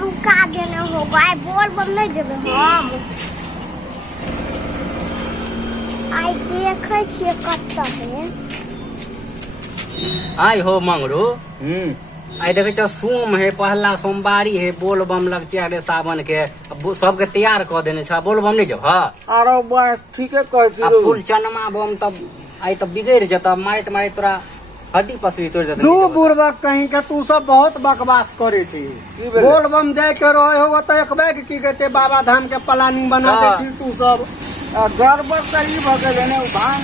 रुका गेले हो गए बोल बम नहीं जेबे हम आई देखे छिए कत्ता है आई हो मंगरू आई देखे छ सोम है पहला सोमवारी है बोल बम लग रे सावन के सबके तैयार क देने छ बोल बम नहीं जब हां अरे बस ठीक है कह छी फुल चनमा बम तब आई तब बिगड़ जता मारे तुम्हारे तोरा हड्डी पसरी तोड़ देते दू बुढ़वा कहीं के तू सब बहुत बकवास करे छी बोल बम जाय के रहे हो त एक बैग की कहै छै बाबा धाम के प्लानिंग बना दे छी तू सब गड़बड़ सही भ गेलै ने भांग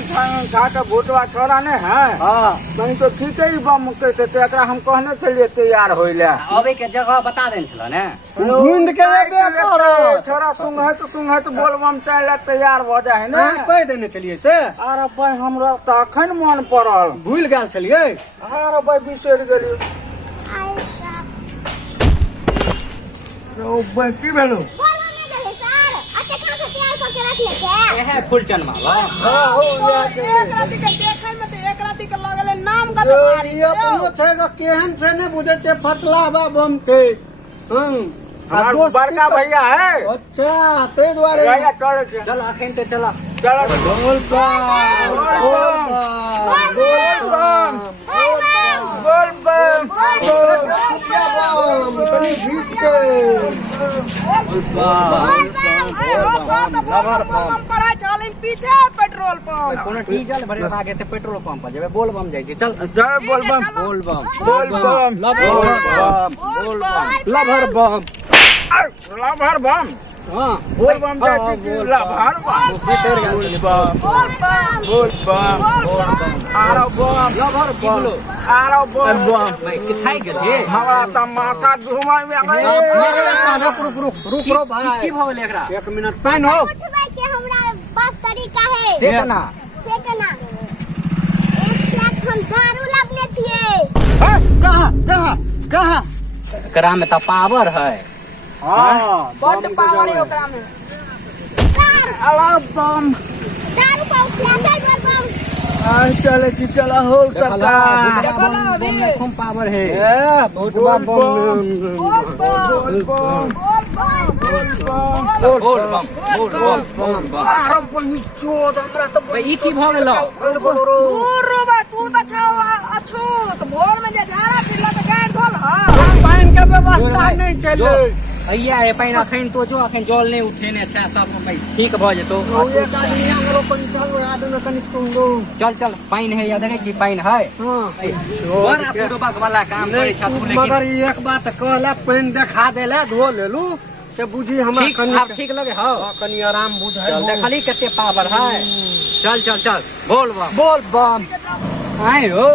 खा के भोटवा छोड़ा ने है हां कहीं तो ठीक ही बम कहते त एकरा हम कहने छलिए तैयार होय ले अबे के जगह बता देन छला ने ढूंढ के लेबे करे छोरा सुंघत बोल बम चले तैयार भ जाय है ना कह देने छलिए से अरे भाई हमरा त अखन मन पड़ल भूल गेल छलिए अरे भाई बिसर गेलिए ओ भाई की भेलो है फुल चनमा हां हो या एक राती के देखै में त एक राती के लगले नाम का तो मारी ये अपनो छै ग केहन से ने बुझे छै फटला बम छै हमार बड़का भैया है अच्छा ते द्वारे चल अखन ते चला चल बोल बम बोल बम तनी जीत के पर चल पीछे पेट्रोल पंप कोनो डीजल भरे आगे ते पेट्रोल पंप पर जेबे बोल बम जाय छी चल बोल बम लभर बम लभर बम हां बोल बम जाय छी लभर बम बोल बम आरो बम लभर बम आरो बम भाई किथाई गेल हे हमरा त माथा घुमाय में रुक भाई की भ गेल एकरा 1 मिनट पाइन हो उठबै के हमरा बस तरीका है से केना एक लाख हम दारू लाबने छिए कहां एकरा में त पावर है हां बड़ पावर है ओकरा में अला बम दारू पाउच चल बम चले छी चला हो सरकार खूब पावर है बहुत बम बोल बम अरे बनी चोद हमरा त भाई ई की भ गेल दूर रोबा तू त छौ अछु त भोर में जे झाड़ा फिरला त गाड़ धोल हां पानी के व्यवस्था नहीं चले भैया ए पाइन अखन तो जो अखन जल नहीं उठेने छै सब भाई ठीक भ जेतो एक आदमी हमरो कनि चल आदमी कनि सुंगो चल पाइन है या देखे छी पाइन है हां बड़ा पुरबक वाला काम करे छ तू लेकिन मगर एक बात कहला पानी देखा देला धो लेलू से बुझी हमरा कनि ठीक लगे हां कनि आराम बुझाय चल देखली कते पावर है चल बोल बम आए हो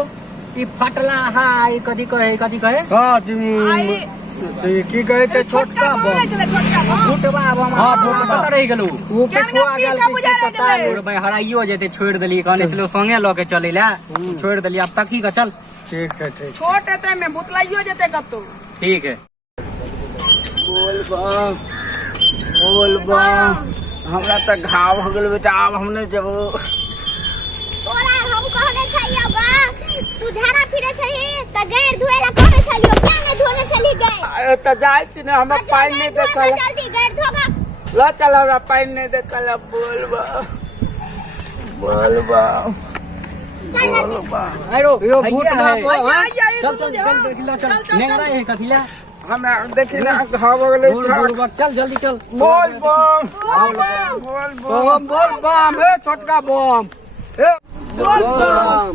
ई फटला हाय कथी कहे हां जी की कहे छै छोटका बम छोटका बम फुटबा बम हां फुटबा रह गेलू वो पे छुआ गेल पता और भाई हराइयो जेते छोड़ देली कहने छलो संगे ल के चले ला छोड़ देली अब तक ही का चल ठीक है छोट एते में बुतलाइयो जेते कतो ठीक है बोल बम हमरा त घाव हो गेल बेटा अब हम नहीं जेबो तोरा हम कहने छलियो बा तू झाड़ा फिरे छही त गैर धोएला कहने छलियो क्या नहीं धोने चली गए त जाय छी ने हमरा पानी नहीं देखल जल्दी गैर धोगा ला चल हमरा पानी नहीं देखल बोल बम आरो यो भूत चल देखिला चल नेंगरा है कथिला हमरा देखि ना घाव हो गेल चल जल्दी चल बोल बम ए छोटका बम ए बोल बम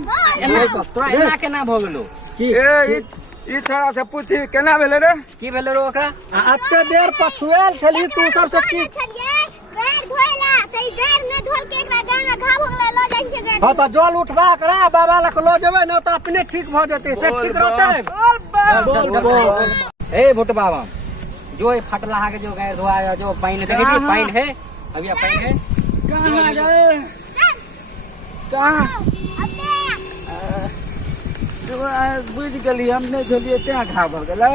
तोरा एना केना भ गेलो की ई छोरा से पूछी केना भेले रे की भेले रो ओकरा अत्ते देर पछुएल छली तू सब से की गैर धोएला तई गैर ने धोल के एकरा गान में घाव हो गेल ल जाय छै गैर हां त जल उठबा करा बाबा लक लो जेबे न त अपने ठीक भ जेते से ठीक रहते बोल ए भोट बाबा जो ये फटला के जो गैर धोआ जो पाइन देखे छी पाइन है अभी पाइन है कहां जाए कहां बुझ गेली हम नहीं धोलिए त्या घाव भ गेलै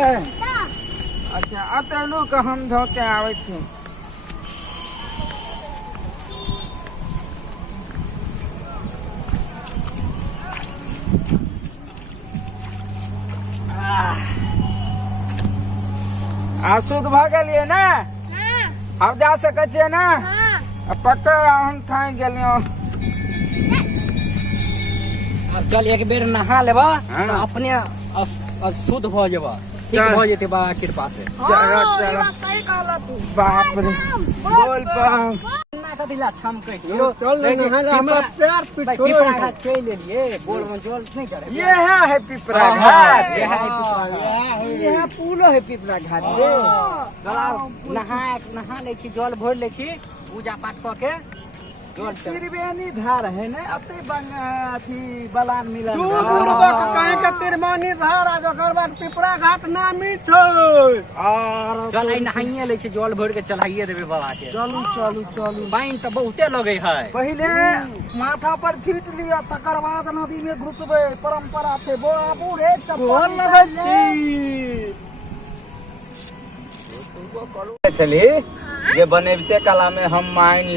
अच्छा अतलू के हम धो के आवे छी आप शुद्ध भ गेलिए ना हाँ अब जा सके छिए ना हाँ अब पक्का हम थाई गेलियो अब चल एक बेर नहा लेबा हाँ। तो अपने शुद्ध भ जेबा ठीक चल। भ जेते बाबा के कृपा से हाँ, चलो। ई बात सही कहला तू। बाप रे बोल बम ना कदिला छमकै छी चल ले नहाय ले, हमरा पैर पीठ छोड़ो पिपरा रे। घाट चल लेलिए बोल में जल नहीं चढ़े ये है पिपरा हाँ, घाट ये है पिपरा घाट। ये है पुलो है पिपरा घाट रे चल नहा ले छी जल भर ले छी पूजा पाठ क के जल चढ़ त्रिवेणी धार है ना अते बंग अथी बलान मिलन तू धार। बुर्बक कहे के तिरमानी धार आज ओकर बाद पिपरा घाट नामी छै। और चल आई नहाइए ले छी जल भर के चढ़ाइए देबे बाबा के चलू चलू चलू पानी तो बहुते लगे है पहले माथा पर छीट लिया तकर बाद नदी में घुसबे परंपरा छै बाबू रे गोर लगै छी। चली जे बनेबते कला में हम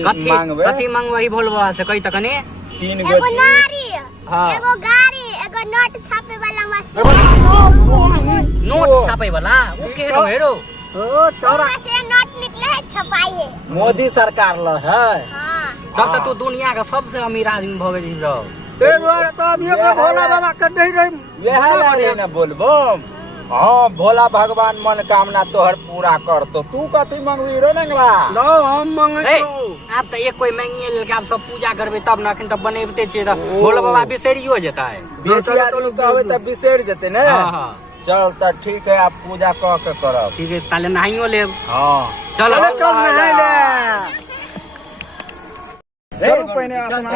कथी मांगबे कथी मांगबही बोल बाबा से कही तकनी 3 एगो गो नारी हाँ। एगो गाड़ी एगो नोट छापे वाला मशीन नोट छापे वाला वो के हेरो ओ तोरा ओमे से नोट निकले है छपाई है मोदी सरकार ल है हाँ तब तक तू दुनिया का सबसे अमीर आदमी भ गेली रहो ते दुआरे तो अभी के भोला बाबा के दे रही यह लगे न बोलबो हाँ भोला भगवान मन कामना तोहर पूरा कर तो तू कथी मंगवी रो नंगला लो हम मंगे ए, तो आब तो एक कोई मांगिए लेल के आब सब पूजा करबे तब ना अखन तब बनेबते छिए त भोला बाबा बिसरियो जेता है बेसी आदमी कहबे त बिसर जेते ने हाँ हाँ चल त ठीक है आप पूजा क के करब ठीक है ताले नहाइयो ले हाँ चल चल नहाय ले। चलू पहले स्नान हाँ,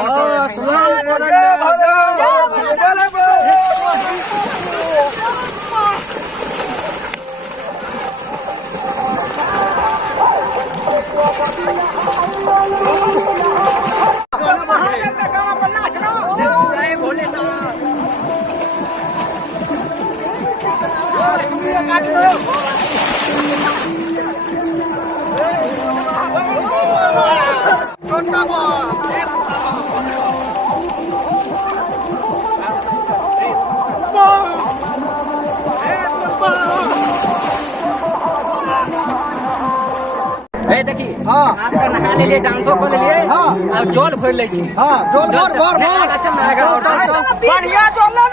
करे। स्नान करे। जय भोले। जय भोलेनाथ छोटा बा ए देखी हाँ। आप तो नहा ले लिए डांसो कर ले लिए हाँ। अब जल भर ले छी हाँ जोर भर भर नहीं, भर अच्छा ना आगा बढ़ो। बढ़िया चल ना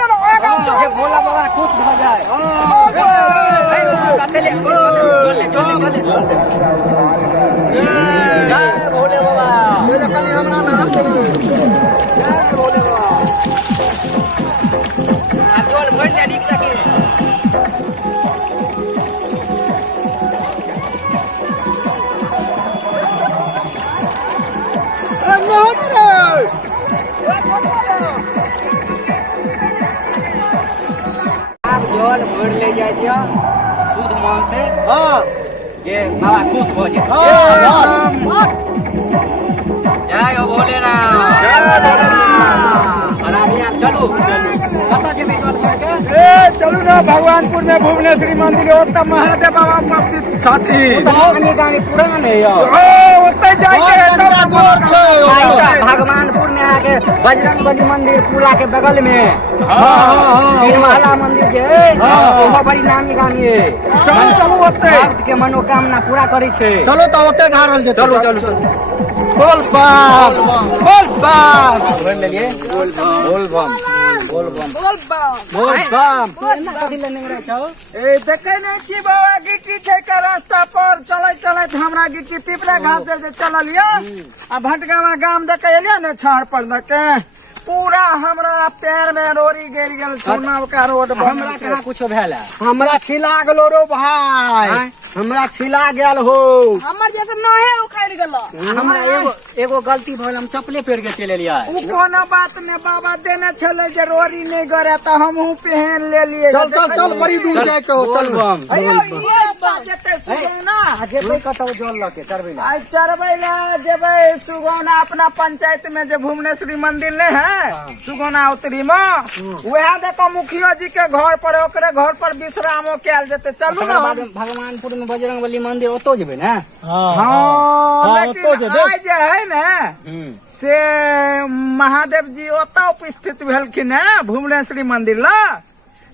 ये भोला बाबा खुश हो जाए ए, कहते ले, चल ले जय भोले बाबा ये ले कनी हमरा नहा दे। जय भोले बाबा अब जल भर ले निक सके ए, नहा दे रे। आप जल भर ले जाए छियो शुद्ध मन से हाँ जे बाबा खुश हो जाए हाँ जय हो भोलेनाथ और आगे आप चलू कत जेबे जल भर के ए चलू ना भगवानपुर में भुवनेश्वरी मंदिर ओतऽ महादेव बाबा उपस्थित छथिन गामी गामी पुरान है यार ओ ओतऽ जाके बड़ा जोर छै ओतऽ। भगवानपुर में आके बजरंग बली मंदिर पुला के बगल में हाँ तीन महला मंदिर के ओहो बड़ी नामी गामी है चलू ओतऽ भक्त के मनोकामना पूरा करै छै चलो तो ओते ढारल जेतै। चलू चलू चलू बोल बाप बोल बाप भर लेलिए बोल बम बोल बा बोल बाप कथी लेने रहे छौ ए देखे नहीं छी बाबा गिट्टी छै के रास्ता पर चलैत चलैत हमरा गिट्टी पिपरा घाट से चललियो आ भटगामा गाम देखे एलियो ने छाड़ पर देखे पूरा हमरा पैर में रोरी गेल सोना का रोड हमरा कहाँ कुछो भेल है हमरा छिला गेलो रो भाई आँय? हमरा छिला गेल हो। हमर जैसे नहे उखड़ गेलो हमरा एगो गलती भइल हम चप्पले पेड़ के चले लिया उ कोनो बात ने बाबा देने छले जे रोरी नहीं गरे त हमहू पहन लेलिए चल चल चल बड़ी दूर जाए के हो चल बम अयो ये बात जेते सुगौना जेबै कतौ जल लके चढ़बै ला आज चढ़बै ला जेबै सुगौना अपना पंचायत में जे भुवनेश्वरी मंदिर ने है सुगौना उत्तरी में वह देखो मुखिया जी के घर पर ओकरे घर पर विश्रामो कैल जेते चलू तकर ना बाद भगवानपुर में बजरंग बली मंदिर ओतो जेबै ने हाँ ओतो लेकिन जेबै। आइ जे है ने से महादेव जी ओतऽ उपस्थित भेलखिन है भुवनेश्वरी मंदिर ला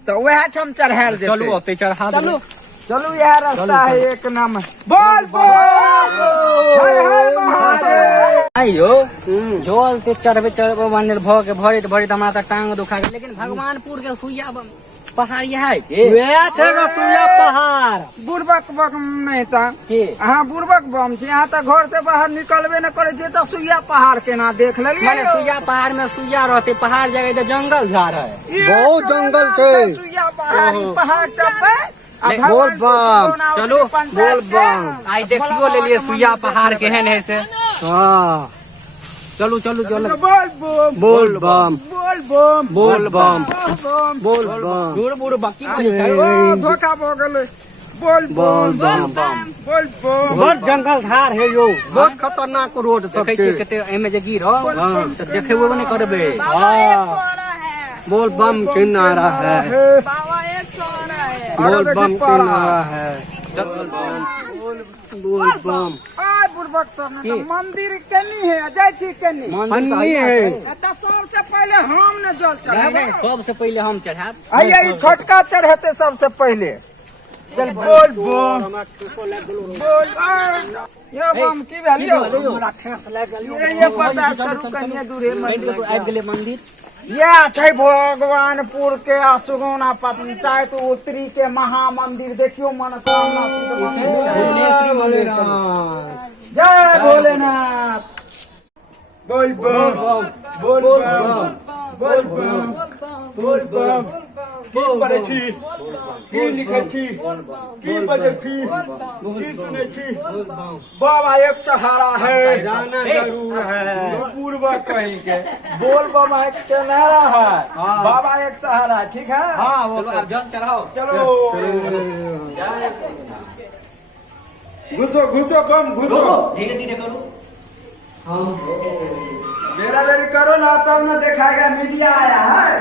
तो वह ठम चढ़ायल जेतै चलू ओते चढ़ा चलू देबै चलू यह रास्ता है एक नंबर। बोल बोल हर हर महादेव। आइयो जल ते चढ़बे मंदिर भरत भरत हमरा तऽ टांग दुखा गेल। लेकिन भगवानपुर के सुइया पहाड़ यह है के वएह छै सुइया पहाड़। बुड़बक बक नहीं था के अहाँ बुड़बक बम छी। अहाँ तऽ घर से बाहर निकलबे न करे छी तऽ सुइया पहाड़ केना देख लेलियै। माने सुइया पहाड़ में सुइया रहते, पहाड़ जगह तो जंगल झाड़ है। बहुत जंगल छै। सुइया पहाड़ टपे बोल बम चलो बोल बम। आई देखियो ले लिए सुइया पहाड़ केहन है से। हाँ चलू चलू चलू बोल बम बोल बम बोल बम बोल बम बम बोल बम दूर बूढ़ बाकी ओ धोखा भऽ गेलै। बोल बोल बम बम बोल बम बहुत जंगल झाड़ है यो। बहुत खतरनाक रोड सब देखे छी छै। कते एमे जे गिरब तऽ देखेबो नहीं करबे। बोल बम के नारा है। बाबा एक सहारा है। बोल बम के नारा है। बोल बम आय बुड़बक सब ने तऽ मंदिर केनी है जाइ छी केनी पन्नी है। एतऽ सबसे पहले हम ने जल नहीं चढ़ाबे। नहीं सबसे पहले हम चढ़ाब। आइए ई छोटका चढ़ेते सबसे पहले। चल बोल बम बोल ये बम की वैल्यू हमरा ठेस लाग गेल। ये बर्दाश्त करू कन्या दूरे मंदिर आबि गेलै मंदिर। यह छै भगवानपुर के सुगौना पंचायत उत्तरी के महामंदिर। देखियो मनोकामना भुवनेश्वरी मंदिर जय भोलेनाथ। बोल बम बोल बम बोल बम बोल बम। की पढ़ै छी, की लिखै छी, की बजै छी, की सुनै छी। बाबा एक सहारा है। जाना जरूर है। पूर्वक कहीं के बोल बम के नारा है। बाबा एक सहारा ठीक है। हाँ वो चलो अब जल चढ़ाओ। चलो घुसो घुसो बम घुसो। धीरे धीरे करो। मेरा मेरी करो ना तब ना दिखाएगा। मीडिया आया है।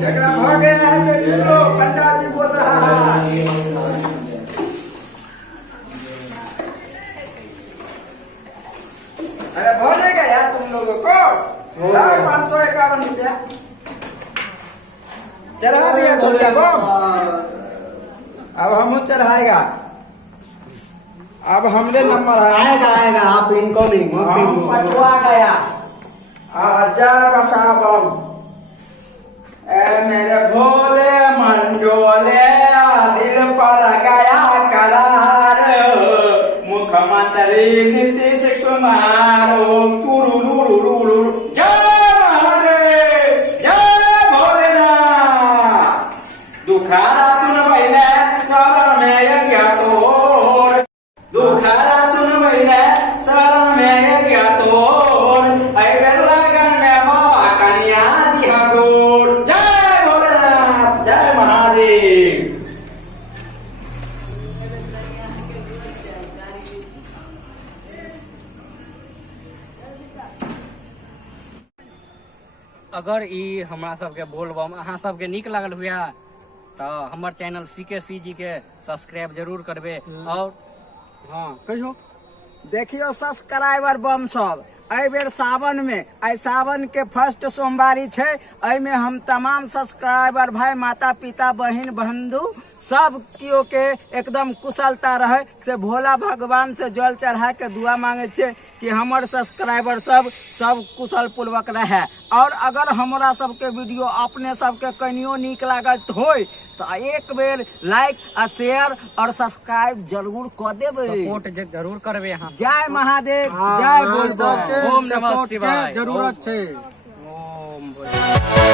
झगड़ा हो गया है से निकलो। पंडा जी बोल रहा है। अरे बोलेगा यार तुम लोगों को 551 चढ़ा दिया छोटा बम। अब हम चढ़ाएगा। अब हमने नंबर आएगा आएगा। आप इनकमिंग पछुआ गया। जय बसा बम। ए मेरे भोले मंडोले दिल पर गया करार। मुख्यमंत्री नीतीश कुमार ओम तुरुरुरुरुरु। जय महादेव जय भोलेनाथ। दुखारा सुन पहले शरण में गया तोर। दुखारा सुन पहले शरण में गया तोर। अगर लगन में बाबा कन्या दिया गोर। जय भोलेनाथ जय महादेव। अगर ई हमरा सबके बोलबम अहाँ सबके नीक लागल हुए तऽ हमर चैनल CKC के सब्सक्राइब जरूर करबे। और हाँ कहियो देखियो सब्सक्राइबर बम सब एहि बेर सावन में आई सावन के फर्स्ट सोमवारी छै। एहि में हम तमाम सब्सक्राइबर भाई माता पिता बहिन बंधु सब कियो के एकदम कुशलता रहे से भोला भगवान से जल चढ़ा के दुआ मांगे छे कि हमर सब्सक्राइबर सब कुशल पूर्वक रहे। और अगर हमरा सबके वीडियो अपने सबके कनियो नीक लागत होय तो एक बेर लाइक आ शेयर और सब्सक्राइब जरूर कर देबै। सपोर्ट जरूर करबे अहाँ। जय महादेव जय बोल बम। ओम नमः शिवाय। जरूरत छै। ओम भोले।